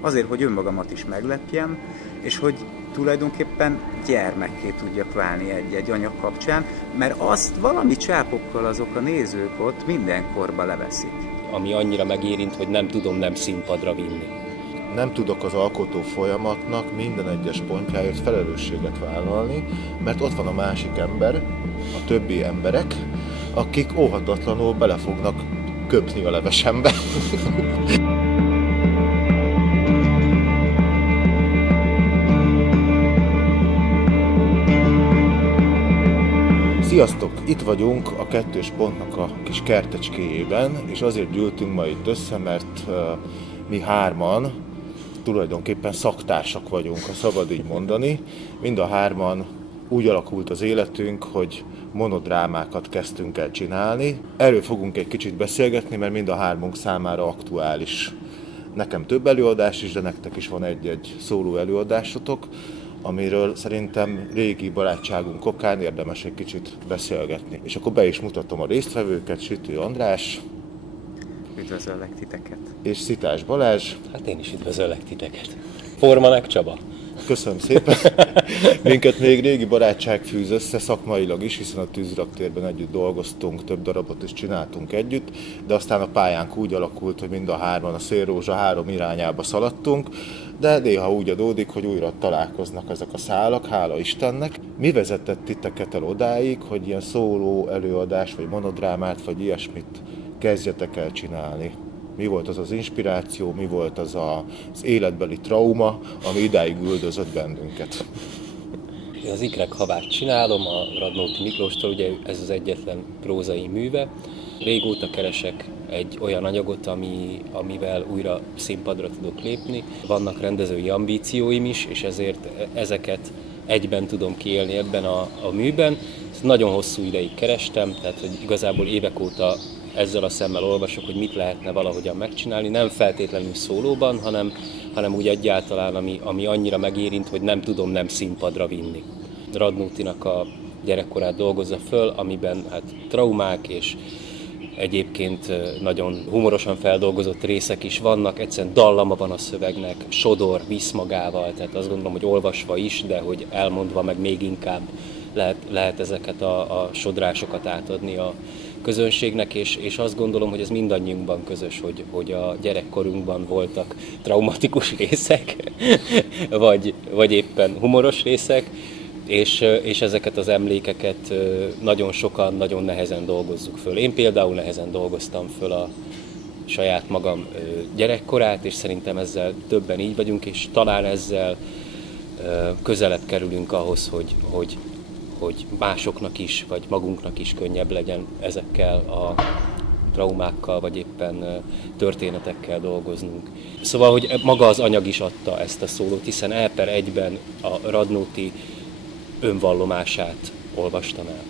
Azért, hogy önmagamat is meglepjem, és hogy tulajdonképpen gyermekké tudjak válni egy-egy anyag kapcsán, mert azt valami csápokkal azok a nézők ott mindenkorba leveszik. Ami annyira megérint, hogy nem tudom nem színpadra vinni. Nem tudok az alkotó folyamatnak minden egyes pontjáért felelősséget vállalni, mert ott van a másik ember, a többi emberek, akik óhatatlanul bele fognak köpni a levesembe. Sziasztok! Itt vagyunk a Kettős Pontnak a kis kertecskéjében, és azért gyűltünk ma itt össze, mert mi hárman tulajdonképpen szaktársak vagyunk, ha szabad így mondani. Mind a hárman úgy alakult az életünk, hogy monodrámákat kezdtünk el csinálni. Erről fogunk egy kicsit beszélgetni, mert mind a hármunk számára aktuális. Nekem több előadás is, de nektek is van egy-egy szóló előadásotok, amiről szerintem régi barátságunk okán érdemes egy kicsit beszélgetni. És akkor be is mutatom a résztvevőket, Sütő András. Üdvözöllek titeket. És Szitás Balázs. Hát én is üdvözöllek titeket. Formanek Csaba. Köszönöm szépen. Minket még régi barátság fűz össze szakmailag is, hiszen a Tűzraktérben együtt dolgoztunk, több darabot is csináltunk együtt, de aztán a pályánk úgy alakult, hogy mind a hárman a Szélrózsa 3 irányába szaladtunk, de néha úgy adódik, hogy újra találkoznak ezek a szálak, hála Istennek. Mi vezetett titeket el odáig, hogy ilyen szóló előadás, vagy monodrámát, vagy ilyesmit kezdjetek el csinálni? Mi volt az az inspiráció, mi volt az az életbeli trauma, ami idáig üldözött bennünket? Én az Ikrek havát csinálom, a Radnóti Miklóstól, ugye ez az egyetlen prózai műve. Régóta keresek egy olyan anyagot, amivel újra színpadra tudok lépni. Vannak rendezői ambícióim is, és ezért ezeket egyben tudom kiélni ebben a műben. Ezt nagyon hosszú ideig kerestem, tehát hogy igazából évek óta ezzel a szemmel olvasok, hogy mit lehetne valahogyan megcsinálni, nem feltétlenül szólóban, hanem úgy egyáltalán, ami annyira megérint, hogy nem tudom nem színpadra vinni. Radnótinak a gyerekkorát dolgozza föl, amiben hát traumák és egyébként nagyon humorosan feldolgozott részek is vannak, egyszerűen dallama van a szövegnek, sodor, visz magával, tehát azt gondolom, hogy olvasva is, de hogy elmondva meg még inkább lehet ezeket a sodrásokat átadni a közönségnek, és azt gondolom, hogy ez mindannyiunkban közös, hogy a gyerekkorunkban voltak traumatikus részek, vagy éppen humoros részek, és ezeket az emlékeket nagyon sokan, nagyon nehezen dolgozzuk föl. Én például nehezen dolgoztam föl a saját magam gyerekkorát, és szerintem ezzel többen így vagyunk, és talán ezzel közelebb kerülünk ahhoz, hogy másoknak is, vagy magunknak is könnyebb legyen ezekkel a traumákkal, vagy éppen történetekkel dolgoznunk. Szóval, hogy maga az anyag is adta ezt a szólót, hiszen per egyben a Radnóti önvallomását olvastam el.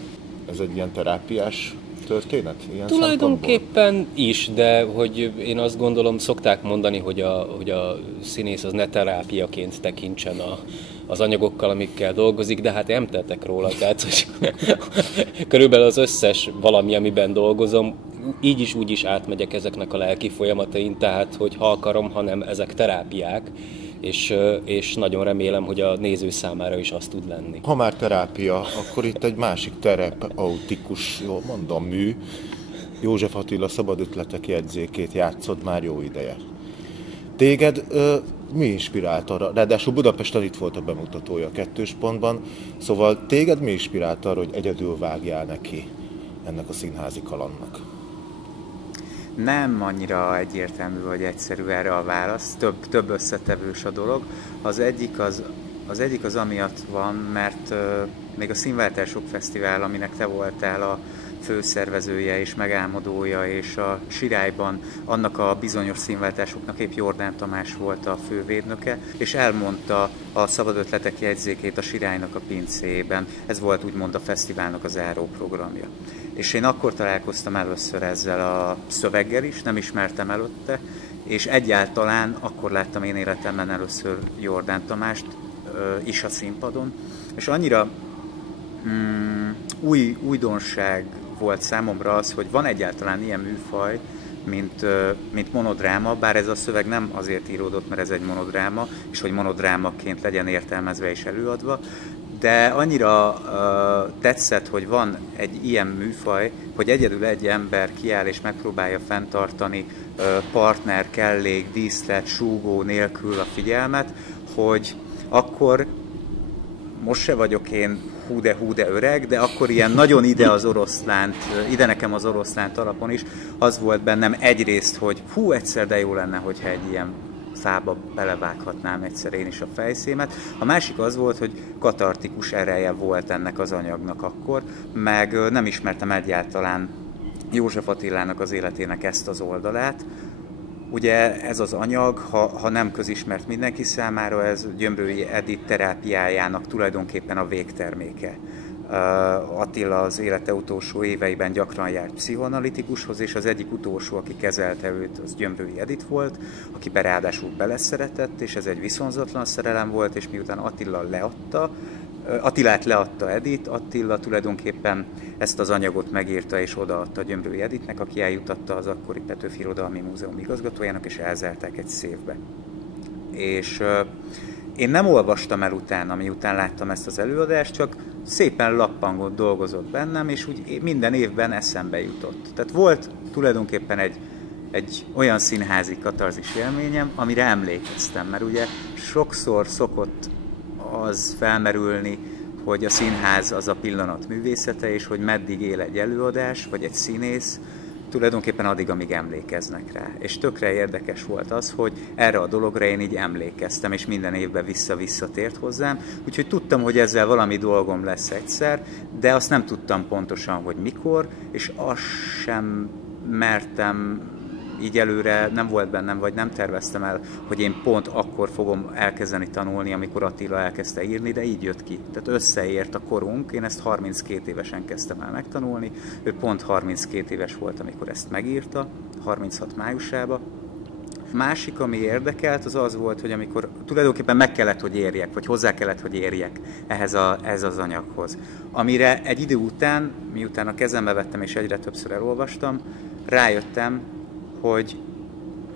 Ez egy ilyen terápiás történet? Ilyen tulajdonképpen is, de hogy én azt gondolom, szokták mondani, hogy a színész az ne terápiaként tekintsen az anyagokkal, amikkel dolgozik, de hát nem tettek róla, tehát hogy körülbelül az összes valami, amiben dolgozom, így is úgy is átmegyek ezeknek a lelki folyamatain, tehát hogy ha akarom, hanem ezek terápiák, és nagyon remélem, hogy a néző számára is az tud lenni. Ha már terápia, akkor itt egy másik terapeutikus, jól mondom, mű. József Attila Szabad ötletek jegyzékét játszod már jó ideje. Téged mi inspirált arra? Ráadásul Budapesten itt volt a bemutatója a Kettős Pontban, szóval téged mi inspirált arra, hogy egyedül vágjál neki ennek a színházi kalandnak? Nem annyira egyértelmű vagy egyszerű erre a válasz, több összetevős a dolog. Az egyik az amiatt van, mert még a Színváltások Fesztivál, aminek te voltál a főszervezője és megálmodója, és a Sirályban annak a bizonyos színváltásoknak épp Jordán Tamás volt a fővédnöke, és elmondta a Szabad ötletek jegyzékét a Sirálynak a pincéjében. Ez volt úgymond a fesztiválnak a záróprogramja. És én akkor találkoztam először ezzel a szöveggel is, nem ismertem előtte, és egyáltalán akkor láttam én életemben először Jordán Tamást is a színpadon, és annyira újdonság volt számomra az, hogy van egyáltalán ilyen műfaj, mint monodráma, bár ez a szöveg nem azért íródott, mert ez egy monodráma, és hogy monodrámaként legyen értelmezve és előadva, de annyira tetszett, hogy van egy ilyen műfaj, hogy egyedül egy ember kiáll és megpróbálja fenntartani partner, kellék, díszlet, súgó nélkül a figyelmet, hogy akkor most se vagyok én hú de öreg, de akkor ilyen nagyon ide nekem az oroszlánt alapon is, az volt bennem egyrészt, hogy egyszer de jó lenne, hogyha egy ilyen fába belevághatnám egyszer én is a fejszémet. A másik az volt, hogy katartikus ereje volt ennek az anyagnak akkor, meg nem ismertem egyáltalán József Attilának az életének ezt az oldalát. Ugye ez az anyag, ha nem közismert mindenki számára, ez Gyömrői Edith terápiájának tulajdonképpen a végterméke. Attila az élete utolsó éveiben gyakran járt pszichoanalitikushoz, és az egyik utolsó, aki kezelte őt, az Gyömrői Edith volt, akiben ráadásul beleszeretett, és ez egy viszonzatlan szerelem volt, és miután Attilát leadta Edith, Attila tulajdonképpen ezt az anyagot megírta és odaadta Gyömrői Edithnek, aki eljutatta az akkori Petőfi Irodalmi Múzeum igazgatójának, és elzárták egy széfbe. És én nem olvastam el utána, miután láttam ezt az előadást, csak szépen lappangott, dolgozott bennem, és úgy minden évben eszembe jutott. Tehát volt tulajdonképpen egy olyan színházi katarzis élményem, amire emlékeztem, mert ugye sokszor szokott az felmerülni, hogy a színház az a pillanat művészete, és hogy meddig él egy előadás, vagy egy színész, tulajdonképpen addig, amíg emlékeznek rá. És tökre érdekes volt az, hogy erre a dologra én így emlékeztem, és minden évben visszatért hozzám, úgyhogy tudtam, hogy ezzel valami dolgom lesz egyszer, de azt nem tudtam pontosan, hogy mikor, és azt sem mertem, így előre nem volt bennem, vagy nem terveztem el, hogy én pont akkor fogom elkezdeni tanulni, amikor Attila elkezdte írni, de így jött ki. Tehát összeért a korunk, én ezt 32 évesen kezdtem el megtanulni, ő pont 32 éves volt, amikor ezt megírta, 36 májusában. Másik, ami érdekelt, az az volt, hogy amikor tulajdonképpen meg kellett, hogy érjek, vagy hozzá kellett, hogy érjek ehhez az anyaghoz. Amire egy idő után, miután a kezembe vettem és egyre többször elolvastam, rájöttem, hogy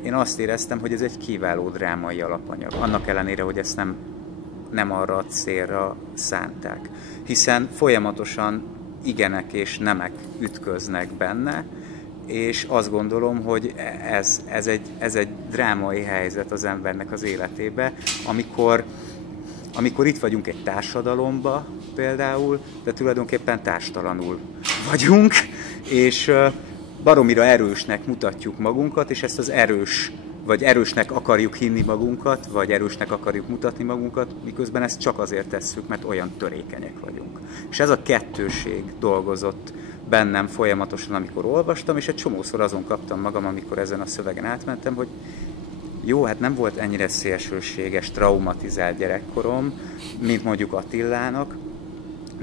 én azt éreztem, hogy ez egy kiváló drámai alapanyag. Annak ellenére, hogy ezt nem arra a célra szánták. Hiszen folyamatosan igenek és nemek ütköznek benne, és azt gondolom, hogy ez egy drámai helyzet az embernek az életébe, amikor itt vagyunk egy társadalomba például, de tulajdonképpen társtalanul vagyunk, és baromira erősnek mutatjuk magunkat, és ezt az vagy erősnek akarjuk hinni magunkat, vagy erősnek akarjuk mutatni magunkat, miközben ezt csak azért tesszük, mert olyan törékenyek vagyunk. És ez a kettőség dolgozott bennem folyamatosan, amikor olvastam, és egy csomószor azon kaptam magam, amikor ezen a szövegen átmentem, hogy jó, hát nem volt ennyire szélsőséges, traumatizált gyerekkorom, mint mondjuk Attilának,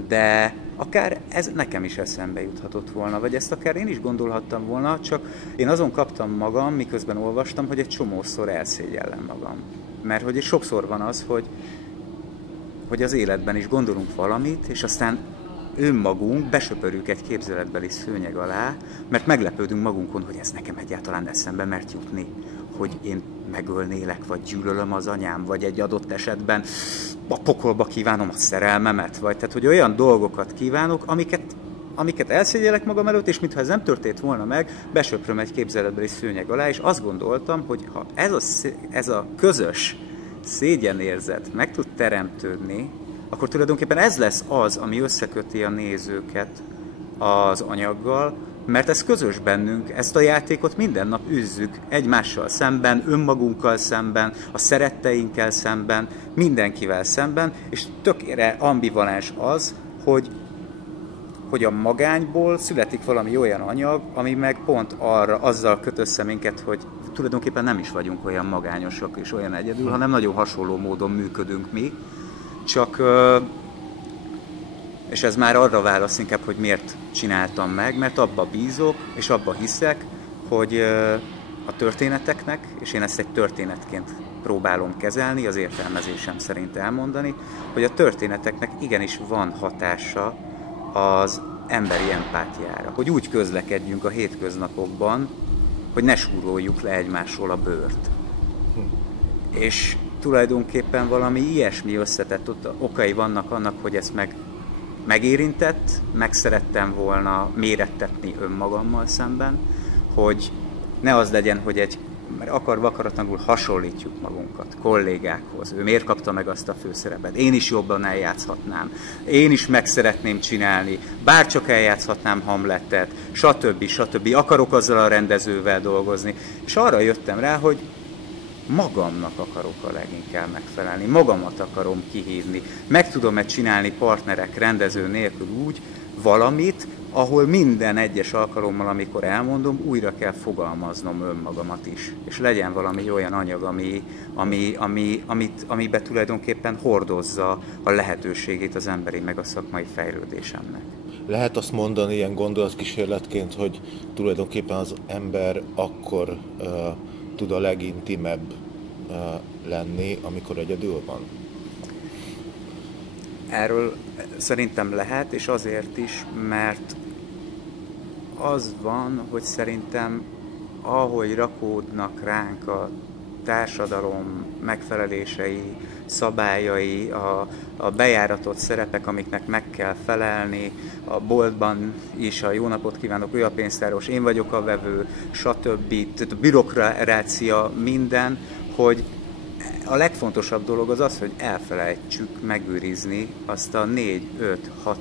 de akár ez nekem is eszembe juthatott volna, vagy ezt akár én is gondolhattam volna, csak én azon kaptam magam, miközben olvastam, hogy egy csomószor elszégyellem magam. Mert hogy sokszor van az, hogy az életben is gondolunk valamit, és aztán önmagunk besöpörjük egy képzeletbeli szőnyeg alá, mert meglepődünk magunkon, hogy ez nekem egyáltalán eszembe mert jutni, hogy én megölnélek, vagy gyűlölöm az anyám, vagy egy adott esetben a pokolba kívánom a szerelmemet, vagy tehát, hogy olyan dolgokat kívánok, amiket elszégyellek magam előtt, és mintha ez nem történt volna meg, besöpröm egy képzeletbeli szőnyeg alá, és azt gondoltam, hogy ha ez a közös szégyenérzet meg tud teremtődni, akkor tulajdonképpen ez lesz az, ami összeköti a nézőket az anyaggal, mert ez közös bennünk, ezt a játékot minden nap űzzük egymással szemben, önmagunkkal szemben, a szeretteinkkel szemben, mindenkivel szemben, és tökére ambivalens az, hogy a magányból születik valami olyan anyag, ami meg pont azzal köt össze minket, hogy tulajdonképpen nem is vagyunk olyan magányosak és olyan egyedül, hanem nagyon hasonló módon működünk mi, csak... És ez már arra válasz inkább, hogy miért csináltam meg, mert abba bízok, és abba hiszek, hogy a történeteknek, és én ezt egy történetként próbálom kezelni, az értelmezésem szerint elmondani, hogy a történeteknek igenis van hatása az emberi empátiára. Hogy úgy közlekedjünk a hétköznapokban, hogy ne súroljuk le egymásról a bőrt. És tulajdonképpen valami ilyesmi összetett okai vannak annak, hogy ezt megérintett, meg szerettem volna mérettetni önmagammal szemben, hogy ne az legyen, hogy mert akaratlanul hasonlítjuk magunkat kollégákhoz. Ő miért kapta meg azt a főszerepet? Én is jobban eljátszhatnám. Én is meg szeretném csinálni. Bárcsak eljátszhatnám Hamletet, stb. Akarok azzal a rendezővel dolgozni. És arra jöttem rá, hogy magamnak akarok a leginkább megfelelni. Magamat akarom kihívni. Meg tudom-e csinálni partnerek, rendező nélkül úgy valamit, ahol minden egyes alkalommal, amikor elmondom, újra kell fogalmaznom önmagamat is. És legyen valami olyan anyag, amiben tulajdonképpen hordozza a lehetőségét az emberi meg a szakmai fejlődésemnek. Lehet azt mondani ilyen gondolatkísérletként, hogy tulajdonképpen az ember akkor tud a legintimebb lenni, amikor egyedül van? Erről szerintem lehet, és azért is, mert az van, hogy szerintem ahogy rakódnak ránk a társadalom megfelelései, szabályai, a bejáratott szerepek, amiknek meg kell felelni, a boltban is a jó napot kívánok, ő a pénztáros, én vagyok a vevő, stb. Tehát a bürokrácia, minden, hogy a legfontosabb dolog az, hogy elfelejtsük megőrizni azt a 4-5-6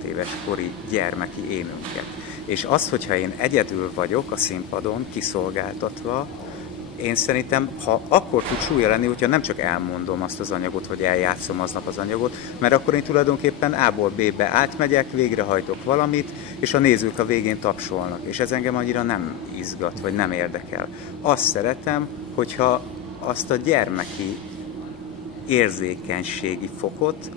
éves kori gyermeki énünket. És az, hogyha én egyedül vagyok a színpadon, kiszolgáltatva, én szerintem, ha akkor tud súlya lenni, hogyha nem csak elmondom azt az anyagot, hogy eljátszom aznap az anyagot, mert akkor én tulajdonképpen A-ból B-be átmegyek, végrehajtok valamit, és a nézők a végén tapsolnak. És ez engem annyira nem izgat, vagy nem érdekel. Azt szeretem, hogyha azt a gyermeki érzékenységi fokot,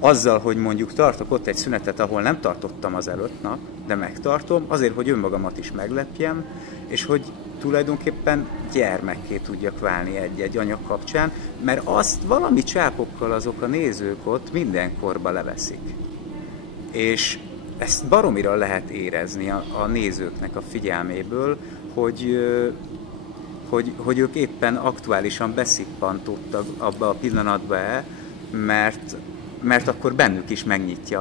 azzal, hogy mondjuk tartok ott egy szünetet, ahol nem tartottam az előtt nap, de megtartom, azért, hogy önmagamat is meglepjem, és hogy tulajdonképpen gyermekké tudjak válni egy-egy anyag kapcsán, mert azt valami csápokkal azok a nézők ott mindenkorba leveszik. És ezt baromira lehet érezni a nézőknek a figyelméből, hogy ők éppen aktuálisan beszippantottak abba a pillanatba mert akkor bennük is megnyitja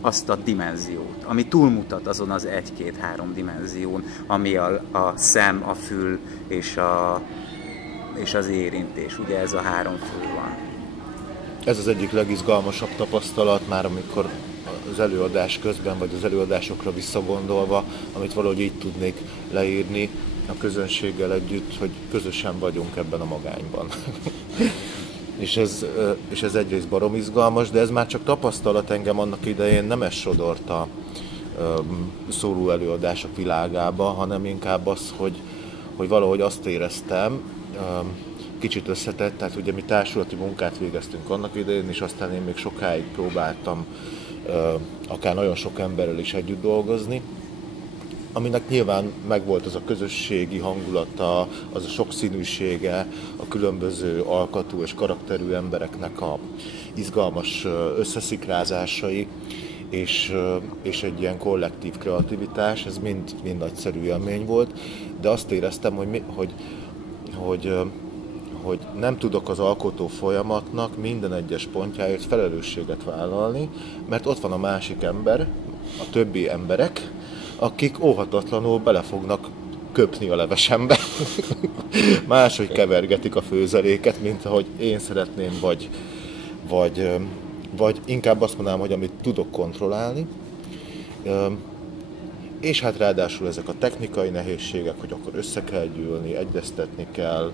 azt a dimenziót, ami túlmutat azon az 1-2-3 dimenzión, ami a szem, a fül és az érintés. Ugye ez a 3 fő van. Ez az egyik legizgalmasabb tapasztalat már, amikor az előadás közben, vagy az előadásokra visszagondolva, amit valahogy így tudnék leírni a közönséggel együtt, hogy közösen vagyunk ebben a magányban. És ez egyrészt barom izgalmas, de ez már csak tapasztalat, engem annak idején nem ez sodort a szóló előadások világába, hanem inkább az, hogy valahogy azt éreztem, kicsit összetett, tehát ugye mi társulati munkát végeztünk annak idején, és aztán én még sokáig próbáltam akár nagyon sok emberrel is együtt dolgozni, aminek nyilván megvolt az a közösségi hangulata, az a sokszínűsége, a különböző alkatú és karakterű embereknek a izgalmas összeszikrázásai, és egy ilyen kollektív kreativitás, ez mind nagyszerű élmény volt, de azt éreztem, hogy nem tudok az alkotó folyamatnak minden egyes pontjáért felelősséget vállalni, mert ott van a másik ember, a többi emberek, akik óhatatlanul bele fognak köpni a levesembe. Máshogy kevergetik a főzeléket, mint ahogy én szeretném, vagy inkább azt mondanám, hogy amit tudok kontrollálni. És hát ráadásul ezek a technikai nehézségek, hogy akkor össze kell gyűlni, egyeztetni kell,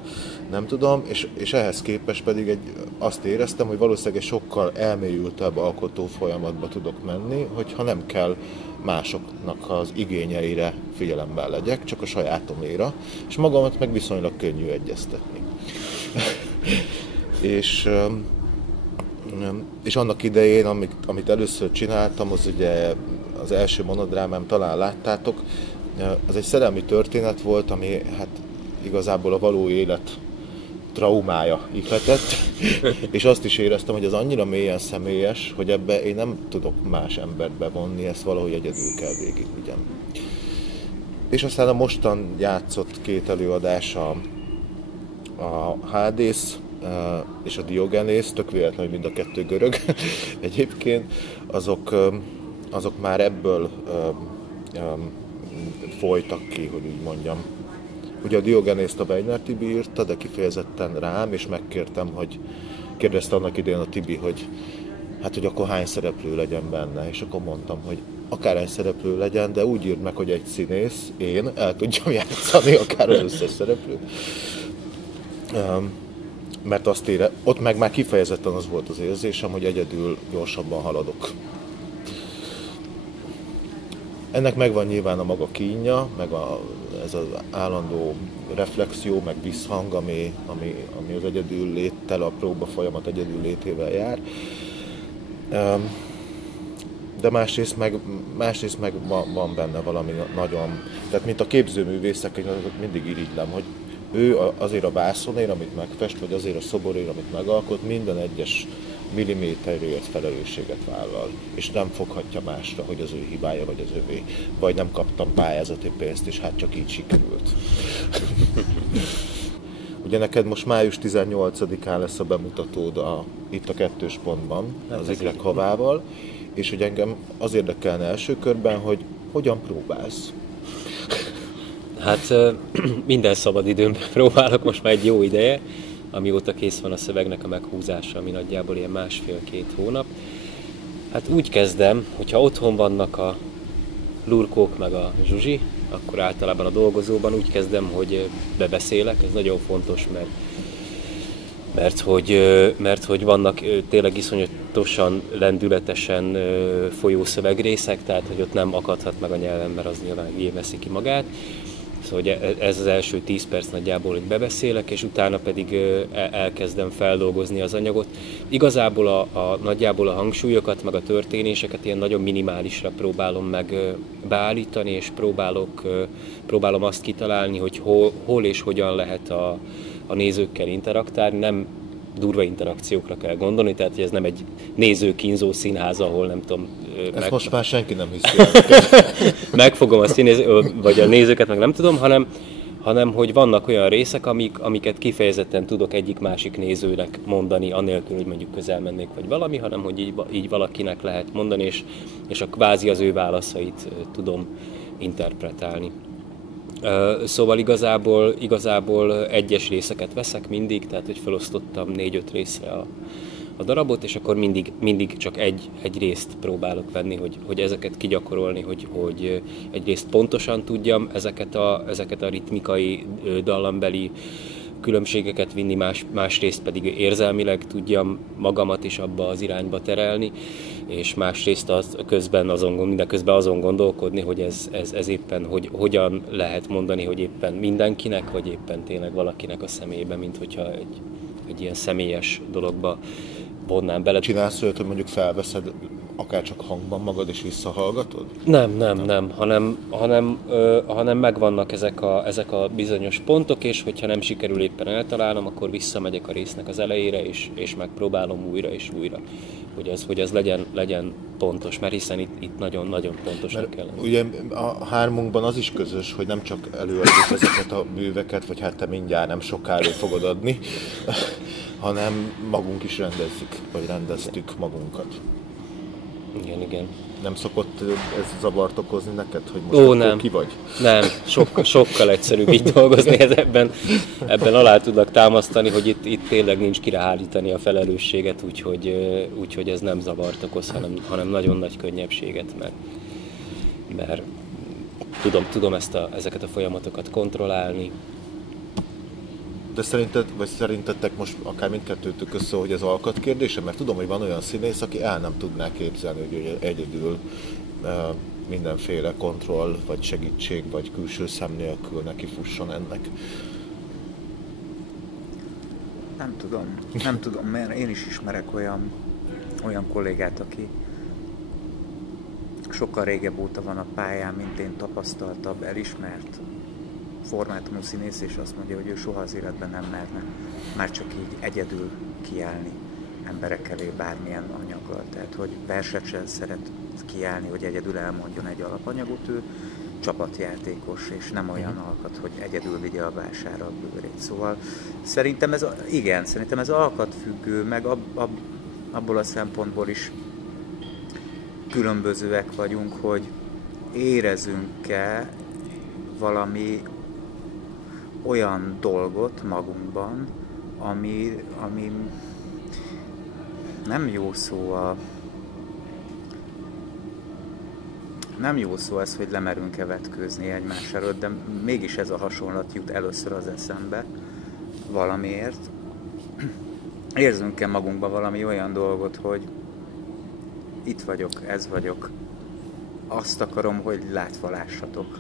nem tudom, és ehhez képest pedig azt éreztem, hogy valószínűleg egy sokkal elmélyültebb alkotó folyamatba tudok menni, hogyha nem kell másoknak az igényeire figyelemben legyek, csak a sajátoméra, és magamat meg viszonylag könnyű egyeztetni. És annak idején, amit először csináltam, az ugye az első monodrámám, talán láttátok, az egy szerelmi történet volt, ami hát igazából a való élet traumája ihletett, és azt is éreztem, hogy ez annyira mélyen személyes, hogy ebbe én nem tudok más embert bevonni, ezt valahogy egyedül kell végigvigyem. És aztán a mostan játszott 2 előadás, a Hádész és a Diogenész, tök véletlenül mind a 2 görög egyébként, azok már ebből folytak ki, hogy úgy mondjam. Ugye a Diogenészt a Weiner Tibi írta, de kifejezetten rám, és megkértem, hogy kérdezte annak idején a Tibi, hogy hogy akkor hány szereplő legyen benne, és akkor mondtam, hogy akárhány szereplő legyen, de úgy írd meg, hogy egy színész, én el tudjam játszani akár az összes szereplő. Mert ott meg már kifejezetten az volt az érzésem, hogy egyedül gyorsabban haladok. Ennek megvan nyilván a maga kínja, meg ez az állandó reflexió, meg visszhang, ami az egyedül léttel, a próba folyamat egyedül létével jár. De másrészt meg van benne valami nagyon... Tehát mint a képzőművészek, mindig irigylem, hogy ő azért a vászonért, amit megfest, vagy azért a szoborért, amit megalkot, minden egyes milliméterért felelősséget vállal, és nem foghatja másra, hogy az ő hibája, vagy az övé, vagy nem kaptam pályázati pénzt, és csak így sikerült. Ugye neked most május 18-án lesz a bemutatód itt a 2. pontban, az Ikrek Havával, és hogy engem az érdekelne első körben, hogy hogyan próbálsz? Hát minden szabadidőmben próbálok most már egy jó ideje, amióta kész van a szövegnek a meghúzása, ami nagyjából ilyen 1,5-2 hónap. Hát úgy kezdem, hogyha otthon vannak a Lurkók meg a Zsuzsi, akkor általában a dolgozóban úgy kezdem, hogy bebeszélek, ez nagyon fontos, mert hogy vannak tényleg iszonyatosan lendületesen folyó szövegrészek, tehát hogy ott nem akadhat meg a nyelvem, mert az nyilván veszi ki magát. Szóval ez az első 10 perc nagyjából, hogy bebeszélek, és utána pedig elkezdem feldolgozni az anyagot. Igazából nagyjából a hangsúlyokat, meg a történéseket ilyen nagyon minimálisra próbálom meg beállítani, és próbálom azt kitalálni, hogy hol és hogyan lehet a nézőkkel interaktálni. Nem durva interakciókra kell gondolni, tehát hogy ez nem egy nézőkínzó színház, ahol nem tudom... Ezt most már senki nem hiszi el. Megfogom a vagy a nézőket, meg nem tudom, hanem hogy vannak olyan részek, amiket kifejezetten tudok egyik-másik nézőnek mondani, anélkül, hogy mondjuk közel mennék, vagy valami, hanem hogy így valakinek lehet mondani, és a kvázi az ő válaszait tudom interpretálni. Szóval igazából egyes részeket veszek mindig, tehát hogy felosztottam 4-5 részre a darabot, és akkor mindig csak egy részt próbálok venni, hogy ezeket kigyakorolni, hogy egyrészt pontosan tudjam ezeket a ritmikai, dallambeli különbségeket vinni, másrészt pedig érzelmileg tudjam magamat is abba az irányba terelni, és másrészt mindeközben azon gondolkodni, hogy ez éppen hogyan lehet mondani, hogy éppen mindenkinek, vagy éppen tényleg valakinek a személyében, mint hogyha egy ilyen személyes dologba vonnám bele. Csinálsz olyat, hogy mondjuk felveszed akár csak hangban magad és visszahallgatod? Nem, hanem megvannak ezek a bizonyos pontok, és hogyha nem sikerül éppen eltalálnom, akkor visszamegyek a résznek az elejére, és megpróbálom újra és újra, hogy az legyen pontos, mert hiszen itt nagyon-nagyon pontosnak kell lenni. Ugye a hármunkban az is közös, hogy nem csak előadjuk ezeket a műveket, vagy hát te mindjárt nem sokára fogod adni, hanem magunk is rendeztük magunkat. Igen. Nem szokott ez zavart okozni neked, hogy most nem. Ki vagy? Nem, sokkal egyszerűbb így dolgozni, ebben alá tudlak támasztani, hogy itt tényleg nincs kire hárítani a felelősséget, úgyhogy ez nem zavart okoz, hanem nagyon nagy könnyebbséget, mert tudom ezeket a folyamatokat kontrollálni. De szerintetek most akár mindkettőtök össze, hogy ez alkat kérdése? Mert tudom, hogy van olyan színész, aki el nem tudná képzelni, hogy egyedül mindenféle kontroll, vagy segítség, vagy külső szem nélkül neki fusson ennek. Nem tudom, mert én is ismerek olyan kollégát, aki sokkal régebb óta van a pályán, mint én, tapasztaltabb, elismert formátumú színész, és azt mondja, hogy ő soha az életben nem merne már csak így egyedül kiállni emberek elé bármilyen anyaggal. Tehát, hogy verset sem szeret kiállni, hogy egyedül elmondjon egy alapanyagot. csapatjátékos, és nem olyan alkat, hogy egyedül vigye a vására a bőrét. Szóval szerintem ez alkatfüggő, meg abból a szempontból is különbözőek vagyunk, hogy érezünk-e valami olyan dolgot magunkban, ami nem jó szó nem jó szó ez, hogy lemerünk-e vetkőzni egymás előtt, de mégis ez a hasonlat jut először az eszembe valamiért. Érzünk-e magunkban valami olyan dolgot, hogy itt vagyok, ez vagyok, azt akarom, hogy látva lássatok.